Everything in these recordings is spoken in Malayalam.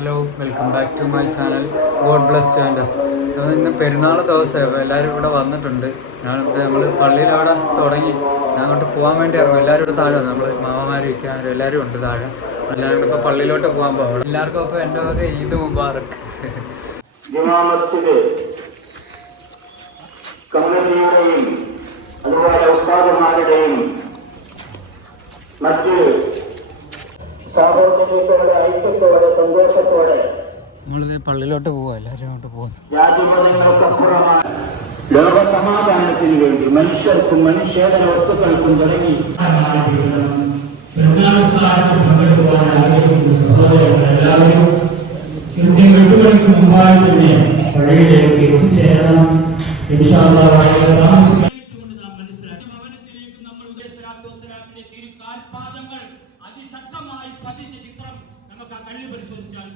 Hello, welcome back to my channel God bless yours. ഇന്ന് പെരുന്നാൾ ദിവസമായി, അപ്പോൾ എല്ലാവരും ഇവിടെ വന്നിട്ടുണ്ട്. നമ്മൾ പള്ളിയിൽ അവിടെ തുടങ്ങി, ഞാൻ അങ്ങോട്ട് പോകാൻ വേണ്ടി ഇറങ്ങും. എല്ലാവരും ഇവിടെ താഴെ വന്നു, നമ്മൾ മാമമാരും ഇരിക്കാനും എല്ലാവരും ഉണ്ട് താഴെ. എല്ലാവരും ഇപ്പോൾ പള്ളിയിലോട്ട് പോകാൻ പോകണം. എല്ലാവർക്കും അപ്പോൾ എൻ്റെ വക ഈദ് മുബാറക്ക്. അതുപോലെ ഉസ്താദുമാരുടെയും മറ്റ് സാഹോദര്യത്തോടെ ഐക്യത്തോടെ സന്തോഷത്തോടെ നമ്മളിത് പള്ളിയിലോട്ട് പോവാ, എല്ലാവരും അങ്ങോട്ട് പോകും. ജാതിമതങ്ങൾക്കപ്പുറമായി ലോക സമാധാനത്തിന് വേണ്ടി മനുഷ്യർക്കും മനുഷ്യേതര വസ്തുക്കൾക്കും തുടങ്ങി മുമ്പായി തന്നെ പള്ളിയിലേക്ക് എത്തിച്ചേരണം. അതിശക്തമായി പതിഞ്ഞ ചിത്രം നമുക്ക് ആ കല്ല് പരിശോധിച്ചാൽ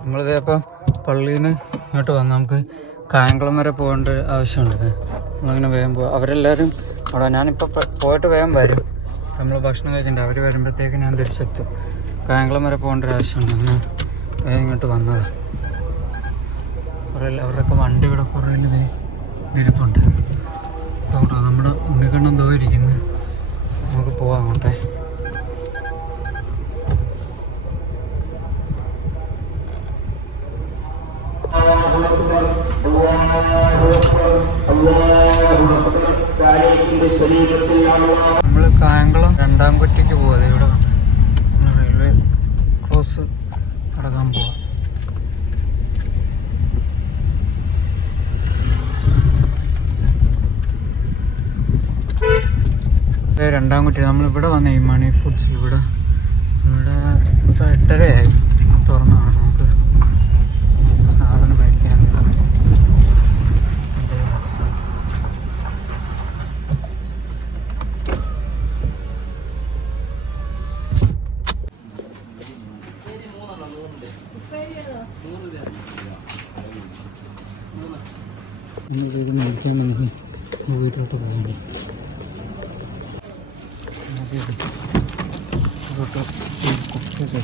നമ്മളിത് അപ്പം പള്ളിയിൽ നിന്ന് ഇങ്ങോട്ട് വന്ന് നമുക്ക് കായംകുളം വരെ പോകേണ്ട ആവശ്യമുണ്ട്. നമ്മളങ്ങനെ വേഗം പോകാം. അവരെല്ലാവരും അവിടെ, ഞാനിപ്പോൾ പോയിട്ട് വേഗം വരും. നമ്മൾ ഭക്ഷണം കഴിക്കണ്ട, അവർ വരുമ്പോഴത്തേക്ക് ഞാൻ തിരിച്ചെത്തും. കായംകുളം വരെ പോകേണ്ട ഒരു ആവശ്യമുണ്ട്. അങ്ങനെ വേഗം ഇങ്ങോട്ട് വന്നതാണ്. അവരുടെയൊക്കെ വണ്ടി ഇവിടെ പുറകിൽ ഇരിപ്പുണ്ട് കേട്ടോ. നമ്മുടെ ഉണ്ണിക്കണ്ണം എന്തോ ഇരിക്കുന്നത്, നമുക്ക് പോവാം അങ്ങോട്ടെ. നമ്മൾ കായംകുളം രണ്ടാം കുറ്റിക്ക് പോവാതെ ഇവിടെ റെയിൽവേ ക്രോസ് കടക്കാൻ പോവാം. രണ്ടാം കുറ്റി നമ്മളിവിടെ വന്നേ, ഈ മണി ഫുഡ്സ് ഇവിടെ ഇപ്പോൾ 8:30 തുറന്നാണ്. നമുക്ക് സാധനം കഴിക്കാനുണ്ട്. ഇത് മേടിക്കാൻ നമുക്ക് വീട്ടിലോട്ട് പോകണം. കുട്ടിയൊക്കെ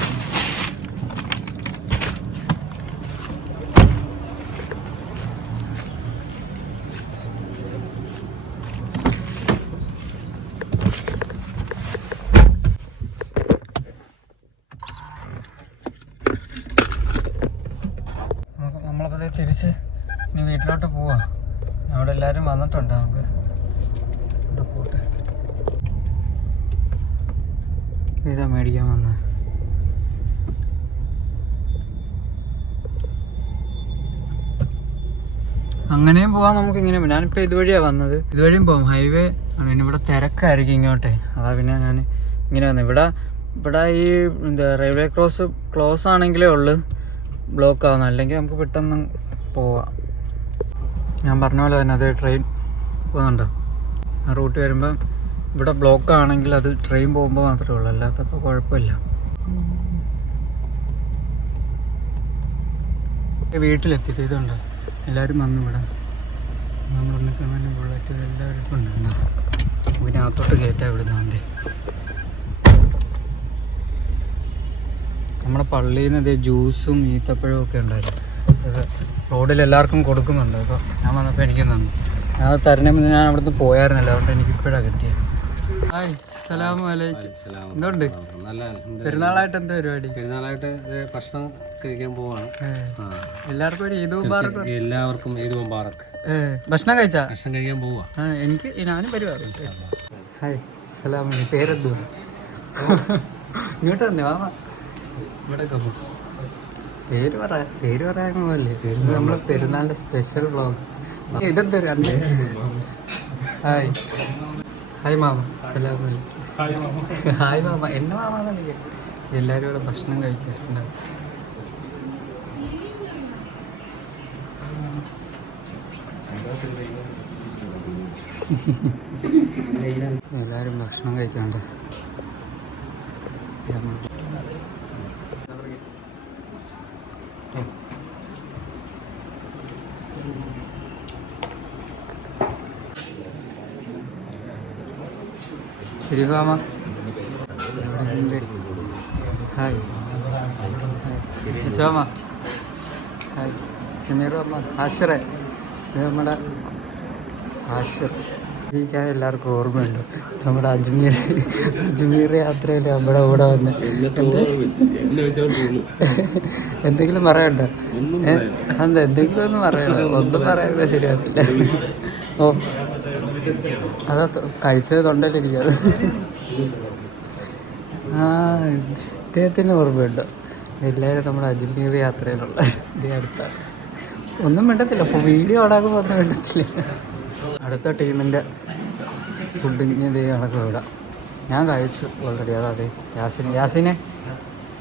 നമ്മളപ്പോൾ തിരിച്ച് ഇനി വീട്ടിലോട്ട് പോവാ. അവിടെ എല്ലാവരും വന്നിട്ടുണ്ട്. നമുക്ക് ഇവിടെ പോട്ടെ. ഇതാ മേടിക്കാൻ വന്നത്. അങ്ങനെയും പോവാം, നമുക്ക് ഇങ്ങനെ. ഞാനിപ്പോൾ ഇതുവഴിയാണ് വന്നത്, ഇതുവഴിയും പോവാം. ഹൈവേ ആണ്, ഇവിടെ തിരക്കായിരിക്കും ഇങ്ങോട്ടെ. അതാ പിന്നെ ഞാൻ ഇങ്ങനെ വന്നത്. ഇവിടെ ഈ റെയിൽവേ ക്ലോസ് ആണെങ്കിലേ ഉള്ളു ബ്ലോക്ക് ആവുന്നത്, അല്ലെങ്കിൽ നമുക്ക് പെട്ടെന്ന് പോവാം. ഞാൻ പറഞ്ഞ പോലെ തന്നെ അത് ട്രെയിൻ പോകുന്നുണ്ടോ, ആ റൂട്ട് വരുമ്പം ഇവിടെ ബ്ലോക്ക് ആണെങ്കിൽ അത് ട്രെയിൻ പോകുമ്പോൾ മാത്രമേ ഉള്ളൂ, അല്ലാത്തപ്പോൾ കുഴപ്പമില്ല. വീട്ടിലെത്തിയിട്ട് ഇതുണ്ട്, എല്ലാവരും വന്നു. ഇവിടെ നമ്മളുണ്ടെങ്കിൽ ബുള്ളറ്റ് എല്ലാവരും ഉണ്ടോ, പിന്നെ അകത്തോട്ട് കയറ്റാൻ ഇവിടുന്ന് വണ്ടി. നമ്മുടെ പള്ളിയിൽ നിന്ന് ജ്യൂസും ഈത്തപ്പഴവും ഒക്കെ ഉണ്ടായിരുന്നു. റോഡിൽ എല്ലാവർക്കും കൊടുക്കുന്നുണ്ട്. അപ്പോൾ ഞാൻ വന്നപ്പോൾ എനിക്ക് തന്നു. ഞാൻ തരണേന്ന് ഞാൻ അവിടുന്ന് പോയായിരുന്നല്ലോ, അതുകൊണ്ട് എനിക്കിപ്പോഴാണ് കിട്ടിയത്. ഹായ്, അസ്സലാമു അലൈക്കും. എന്തുകൊണ്ട് പെരുന്നാളായിട്ട് എന്താ പരിപാടി? പെരുന്നാളായിട്ട് ഭക്ഷണം കഴിക്കാൻ പോവാണ്. എല്ലാവർക്കും ഒരു ഈദ് മുബാറക്ക്. എല്ലാവർക്കും ഈദ് മുബാറക്ക്. ഭക്ഷണം കഴിച്ചാ? ഭക്ഷണം കഴിക്കാൻ പോവാ. ഞാനും പരിപാടി. ഹായ്, അസ്സലാമു അലൈക്കും. പേരെന്തുവാ? ഇങ്ങോട്ട് തന്നെ വാ, ഇവിടെ പേര് പറയാനല്ലേ. നമ്മളെ പെരുന്നാളിന്റെ സ്പെഷ്യൽ വ്ളോഗ്. ഇതെന്താ? ഹായ് ഹായ് മാമ, അസ്സലാമു അലൈക്കും. ഹായ് മാമ, എന്നെ മാമാന്ന് വിളിക്കാം. എല്ലാവരും ഇവിടെ ഭക്ഷണം കഴിക്കാറുണ്ട്. എല്ലാവരും ഭക്ഷണം കഴിക്കാണ്ട്. ശരി മാമ. ഹായ് ചോമ. ഹായ് സമീർ അമ്മ. ആശറേ, ഇത് നമ്മുടെ ആശർ. എനിക്കാണ് എല്ലാവർക്കും ഓർമ്മയുണ്ട് നമ്മുടെ അജ്മീർ യാത്രയിൽ നമ്മുടെ കൂടെ വന്ന്. എന്തെങ്കിലും പറയണ്ടോ? എന്താ എന്തെങ്കിലും ഒന്നും പറയണ്ട, ഒന്നും പറയാനില്ല, ശരിയാക്കില്ല. ഓ അതാ കഴിച്ചത് തൊണ്ടയിലിരിക്കാതെ. ആ ഇദ്ദേഹത്തിന് ഓർമ്മയുണ്ടോ? എല്ലാവരും നമ്മുടെ അജ്മീർ യാത്രയിലുള്ള ഇത് അടുത്ത ഒന്നും മിണ്ടത്തില്ല. അപ്പോൾ വീഡിയോ ഓടാക്കുമ്പോൾ ഒന്നും മിണ്ടത്തില്ല. അടുത്ത ടീമിൻ്റെ ഫുഡിങ് ഇത് കണക്ക് ഇവിടെ ഞാൻ കഴിച്ചു ഓൾറെഡി. അതെ യാസിനെ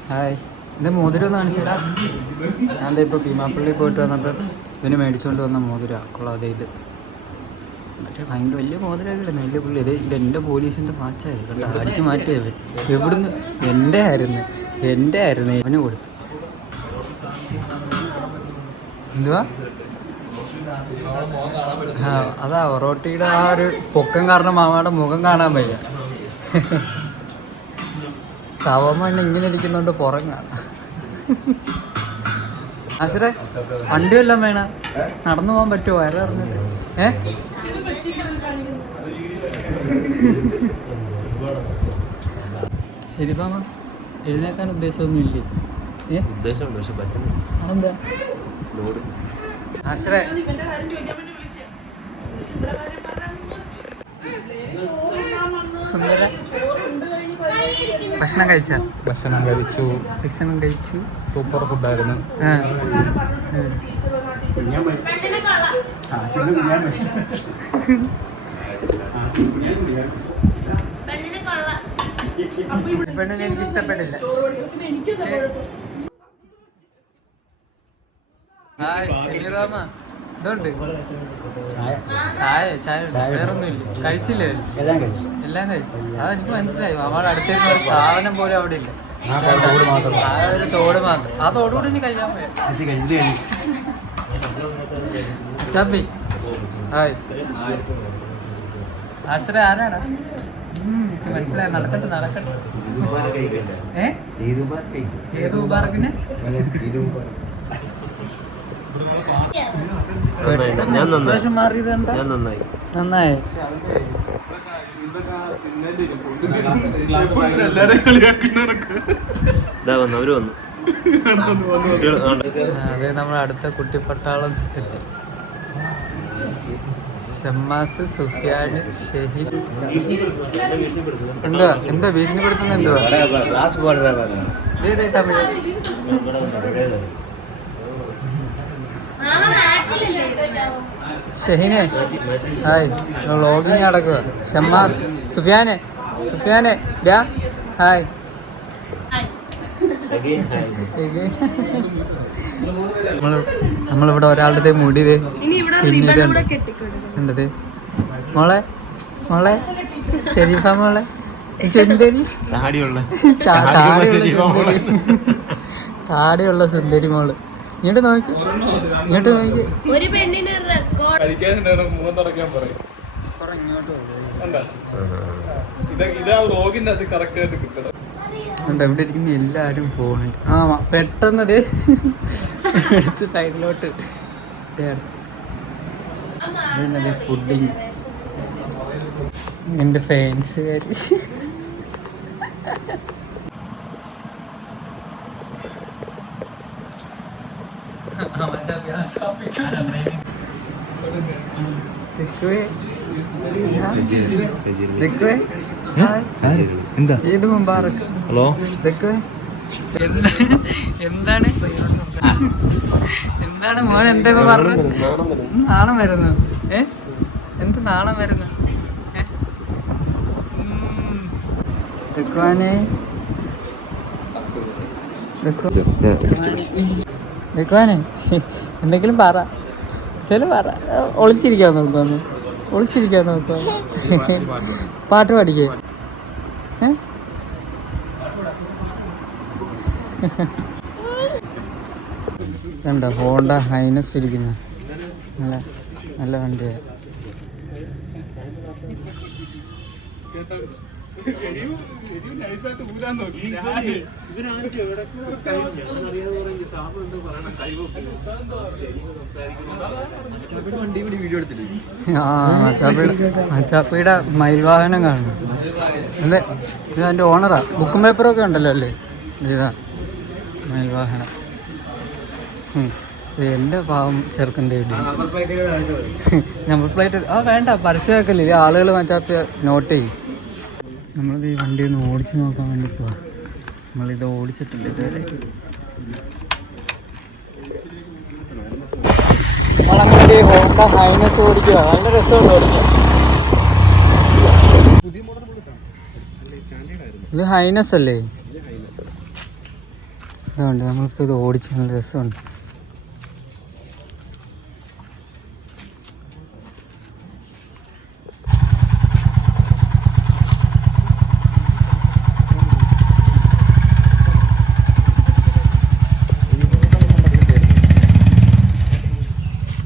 ഹായ്. എൻ്റെ മോതിരം ഒന്ന് കാണിച്ചിടാ. ഞാൻ എന്താ ഇപ്പോൾ ഭീമാപ്പള്ളി പോയിട്ട് വന്നപ്പോൾ ഇവന് മേടിച്ചുകൊണ്ട് വന്ന മോതിരം കൊള്ളാം. അതെ ഇത് മറ്റേ ഭയങ്കര വലിയ മോതിരമൊക്കെ ഇടുന്നു, വലിയ പുള്ളി. ഇത് എൻ്റെ പോലീസിൻ്റെ മാച്ചായിരുന്നു, അടിച്ച് മാറ്റിയത്. എവിടുന്ന് എൻ്റെ ആയിരുന്നു ഇവന് കൊടുത്തു. എന്തുവാ? ആ അതാ ഒറോട്ടിയുടെ ആ ഒരു പൊക്കം കാരണം മാമയുടെ മുഖം കാണാൻ വയ്യ. സാവമ്മ എന്നെ ഇങ്ങനെ ഇരിക്കുന്നോണ്ട് പുറം കാണാം. ആശറേ വണ്ടി വല്ലതും വേണം, നടന്നു പോകാൻ പറ്റുമോ? വയറ് പറഞ്ഞിട്ട് ശരി മാമ. എഴുന്നേക്കാൻ ഉദ്ദേശമൊന്നും ഇല്ലേ? അതെന്താ ആശ്രേ? സുന്ദര ഭക്ഷണം കഴിച്ചു. സൂപ്പർ ഫുഡായിരുന്നു. പെണ്ണിനെ എനിക്ക് ഇഷ്ടപ്പെട്ടില്ല. സെമീറാമ ഇതുണ്ട് ചായ വേറൊന്നും ഇല്ല. കഴിച്ചില്ലേ? എല്ലാം കഴിച്ചു. അതെനിക്ക് മനസ്സിലായി. അവളുടെ അടുത്തേക്ക് ഒരു സാധനം പോലും അവിടെ ഇല്ല. ആ ഒരു തോട് മാത്രം. ആ തോടുകൂടി ഇനി കഴിയാൻ പോയ ചപ്പി. ഹായ് ആശ്ര ആരാടാ? മനസ്സിലായി. നടക്കട്ടെ. ഏത് മുബാറക്കിനെ? എക്സ്പ്രഷൻ മാറിയത് കണ്ടാ? നന്നായി. അതെ നമ്മുടെ അടുത്ത കുട്ടിപ്പട്ടാളം എത്തി. ഷമ്മാസ്, സുഫിയാൻ, ഷെഹിൻ. എന്താ ഭീഷണിപ്പെടുത്തുന്നത്? എന്തുവാ തമിഴ്? ഷെഹിനെ ഹായ്. വ്ളോഗിങ് നടക്കുക. ഷമ്മാസ്, സുഫിയാനെ ഹായ്. നമ്മളിവിടെ ഒരാളുടെ മുടി എന്തത് മോളെ ഷെരീഫ മോളെ ചുന്ദരി താടിയുള്ള സുന്ദരി മോള്. ഇങ്ങോട്ട് നോക്കി. ഒരു പെണ്ണിന് റെക്കോർഡ് ഇവിടെ ഇരിക്കുന്ന എല്ലാരും ഫോണ്. ആ പെട്ടെന്നത് എടുത്ത് സൈഡിലോട്ട്. ഫുഡിങ് എൻ്റെ ഫാൻസുകാര്. ഈദ് മുബാറക്. ഹലോ എന്താണ് മോൻ എന്താ പറഞ്ഞു? നാണം വരുന്നു. എന്ത് നാണം വരുന്നു? എന്തെങ്കിലും പറ. ഒളിച്ചിരിക്കാൻ നോക്കുവാന്ന്. പാട്ട് പാടിക്കേ. ഇതുണ്ടോ ഹോണ്ട ഹൈനസ് ഇരിക്കുന്ന നല്ല നല്ല വണ്ടിയാണ്. മച്ചാപ്പിയുടെ മയിൽവാഹനം കാണുന്നു. ഇത് അതിൻ്റെ ഓണറാ. ബുക്കും പേപ്പറൊക്കെ ഉണ്ടല്ലോ അല്ലേ? ഇതാ മയിൽവാഹനം. എൻ്റെ പാവം ചെറുക്കൻ്റെ ഇടി നമ്പർ പ്ലേറ്റ് വേണ്ട പരസ്യമാക്കല്ലേ. ഇത് ആളുകൾ മച്ചാപ്പി നോട്ട് ചെയ്യും. നമ്മളിത് ഈ വണ്ടി ഒന്ന് ഓടിച്ച് നോക്കാൻ വേണ്ടി പോവാം. നമ്മളിത് ഓടിച്ചിട്ടുണ്ട് ഇതുവരെ. നമ്മളങ്ങനെ ഹോണ്ട ഹൈനസ് ഓടിക്കുക. നല്ല രസമുണ്ട് ഓടിക്കുക. ഇത് ഹൈനസ് അല്ലേ? ഇതുകൊണ്ട് നമ്മളിപ്പോൾ ഇത് ഓടിച്ച് നല്ല രസമുണ്ട്.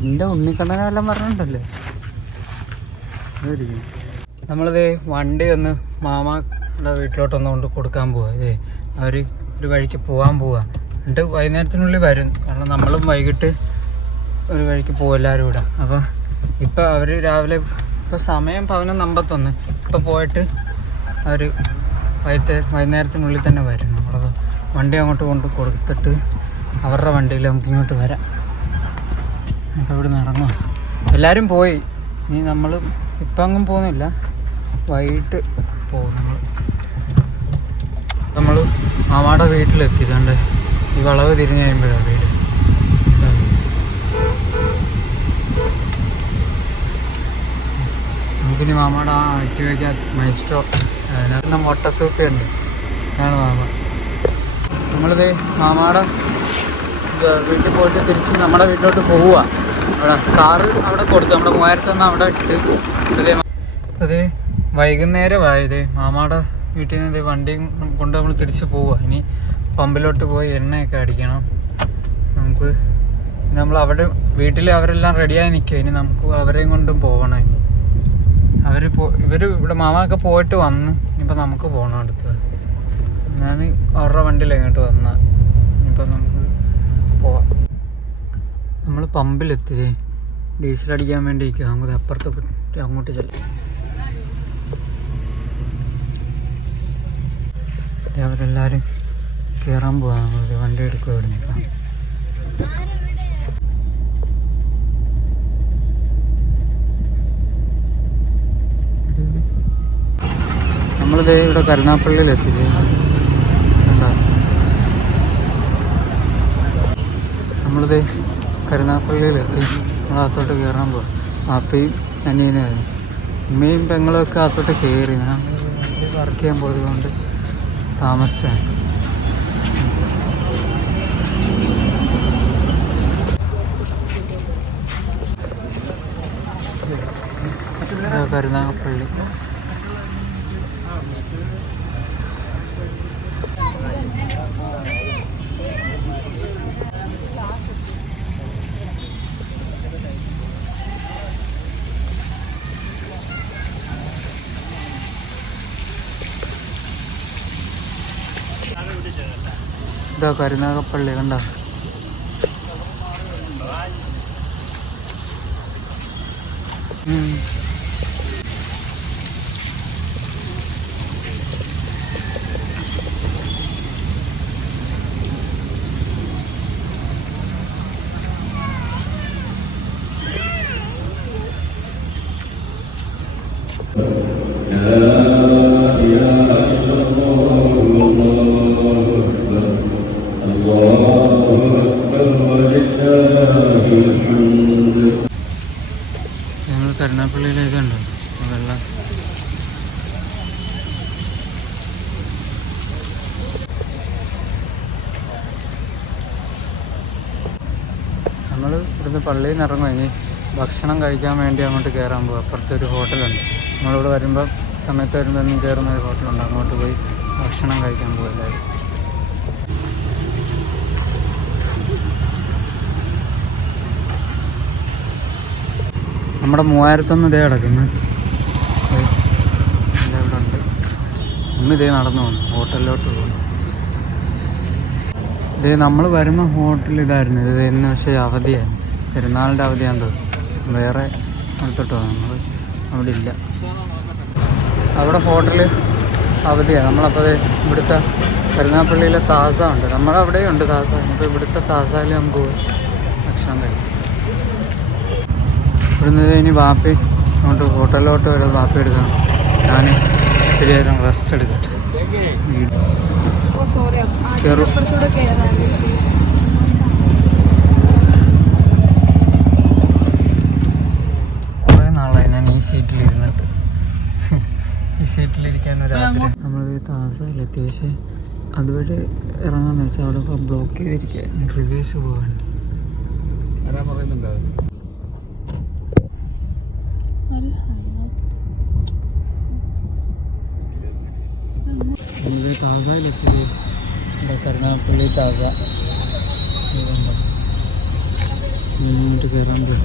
എൻ്റെ ഉണ്ണിക്കണ്ണനെല്ലാം പറഞ്ഞിട്ടുണ്ടല്ലോ. നമ്മളിത് വണ്ടി ഒന്ന് മാമായുടെ വീട്ടിലോട്ടൊന്ന് കൊണ്ട് കൊടുക്കാൻ പോവാ. ഇതേ അവർ ഒരു വഴിക്ക് പോകാൻ പോവാ. എന്നിട്ട് വൈകുന്നേരത്തിനുള്ളിൽ വരും. കാരണം നമ്മളും വൈകിട്ട് ഒരു വഴിക്ക് പോകും എല്ലാവരും കൂടെ. അപ്പോൾ ഇപ്പം അവർ രാവിലെ ഇപ്പോൾ സമയം 11:51. ഇപ്പം പോയിട്ട് അവർ വൈകുന്നേരത്തിനുള്ളിൽ തന്നെ വരും. നമ്മളപ്പോൾ വണ്ടി അങ്ങോട്ട് കൊണ്ട് കൊടുത്തിട്ട് അവരുടെ വണ്ടിയിൽ നമുക്ക് ഇങ്ങോട്ട് വരാം. അപ്പോൾ ഇവിടെ നിന്ന് ഇറങ്ങുക. എല്ലാവരും പോയി. ഇനി നമ്മൾ ഇപ്പം അങ്ങും പോകുന്നില്ല, വൈകിട്ട് പോകും. നമ്മൾ മാമാടെ വീട്ടിലെത്തിയതുകൊണ്ട് ഈ വളവ് തിരിഞ്ഞ് കഴിയുമ്പോഴാണ് വീട്. നമുക്കിനി മാമാടെ ആ ആക്ടിവയ്ക്ക് മൈസ്ട്രോ അതിനകത്ത് മൊട്ടസൂപ്പി ഉണ്ട്. അതാണ് മാമ. നമ്മളിത് മാമാടെ വീട്ടിൽ പോയിട്ട് തിരിച്ച് നമ്മുടെ വീട്ടിലോട്ട് പോവുക. അവിടെ കാറ് അവിടെ കൊടുത്തു. നമ്മുടെ 3000 അവിടെ ഇട്ട്. അതേ വൈകുന്നേരമായത് മാമാടെ വീട്ടിൽ നിന്ന് വണ്ടിയും കൊണ്ട് നമ്മൾ തിരിച്ച് പോവുക. ഇനി പമ്പിലോട്ട് പോയി എണ്ണയൊക്കെ അടിക്കണം. നമുക്ക് നമ്മൾ അവിടെ വീട്ടിൽ അവരെല്ലാം റെഡിയായി നിൽക്കുക. ഇനി നമുക്ക് അവരെയും കൊണ്ടും പോകണം. ഇനി ഇവർ ഇവിടെ മാമയൊക്കെ പോയിട്ട് വന്ന് ഇനിയിപ്പോൾ നമുക്ക് പോകണം അടുത്ത്. ഞാൻ അവരുടെ വണ്ടിയിൽ ഇങ്ങോട്ട് വന്ന ഇനിയിപ്പോൾ നമുക്ക് പോവാം. നമ്മൾ പമ്പിലെത്തിയേ ഡീസൽ അടിക്കാൻ വേണ്ടി ഇരിക്കുക. നമുക്ക് അപ്പുറത്ത് അങ്ങോട്ട് ചെല്ലാം. അവരെല്ലാവരും കയറാൻ പോവാം. നമ്മൾ വണ്ടി എടുക്കുക. ഇവിടെ നിൽക്കാം. നമ്മളിത് ഇവിടെ കരുനാപ്പള്ളിയിൽ എത്തിയത്. എന്താ നമ്മളിത് കരുനാപ്പള്ളിയിലെത്തി. നമ്മൾ അകത്തോട്ട് കയറാൻ പോവാം. അപ്പയും അനിയനായിരുന്നു. ഉമ്മയും പെങ്ങളൊക്കെ അകത്തോട്ട് കയറി. ഞാൻ വർക്ക് ചെയ്യാൻ പോയതുകൊണ്ട് താമസിച്ചാണ്. കരുനാഗപ്പള്ളി. ഇതാ കരുനാഗപ്പള്ളി കണ്ടോ? ഞങ്ങൾ കരുനാഗപ്പള്ളിയിലേക്കുണ്ട്. വെള്ളം നമ്മൾ ഇവിടുന്ന് പള്ളിയിൽ നിന്ന് ഇറങ്ങും. ഇനി ഭക്ഷണം കഴിക്കാൻ വേണ്ടി അങ്ങോട്ട് കയറാൻ പോകും. അപ്പുറത്തൊരു ഹോട്ടലുണ്ട്. നമ്മളിവിടെ വരുമ്പോൾ സമയത്ത് വരുമ്പോൾ ഒന്നും കയറുന്ന ഒരു ഹോട്ടലുണ്ട്. അങ്ങോട്ട് പോയി ഭക്ഷണം കഴിക്കാൻ പോകും എല്ലാവരും. നമ്മുടെ 3001 ഇതേ കിടക്കുന്നു. ഇവിടെ ഉണ്ട്. ഒന്ന് ഇതേ നടന്നു പോകുന്നു ഹോട്ടലിലോട്ട് പോകുന്നു. ഇതേ നമ്മൾ വരുന്ന ഹോട്ടൽ ഇതായിരുന്നു. ഇത് ഇന്ന് പക്ഷേ അവധിയായിരുന്നു, പെരുന്നാളിൻ്റെ അവധിയാണെന്ന് തോന്നുന്നു. വേറെ അടുത്തോട്ട് പോകും. നമ്മൾ അവിടെ ഇല്ല. അവിടെ ഹോട്ടൽ അവധിയാണ്. നമ്മളപ്പോൾ ഇവിടുത്തെ കരുനാഗപ്പള്ളിയിലെ താസ ഉണ്ട്, നമ്മളവിടെയും ഉണ്ട് താസ. അപ്പോൾ ഇവിടുത്തെ താസയിൽ നമുക്ക് ഭക്ഷണം കഴിക്കും. ഇവിടുന്ന് ഇനി വാപ്പി അങ്ങോട്ട് ഹോട്ടലിലോട്ട് വരെ വാപ്പി എടുക്കണം. ഞാൻ ശരിയായിരുന്നു റെസ്റ്റ് എടുക്കട്ടെ. കയറും. കുറേ നാളായി ഞാൻ ഈ സീറ്റിലിരുന്നിട്ട്. ഈ സീറ്റിലിരിക്കാൻ രാത്രി നമ്മൾ താമസമില്ലെത്തി. പക്ഷേ അതുവഴി ഇറങ്ങാന്ന് വെച്ചാൽ അവിടെ ഇപ്പോൾ ബ്ലോക്ക് ചെയ്തിരിക്കുക. റിവേഴ്സ് പോവാണ്. നമ്മൾ താസയിലെത്തിയത് കരുനാഗപ്പള്ളി താസ. ഇങ്ങോട്ട് കയറുമ്പോൾ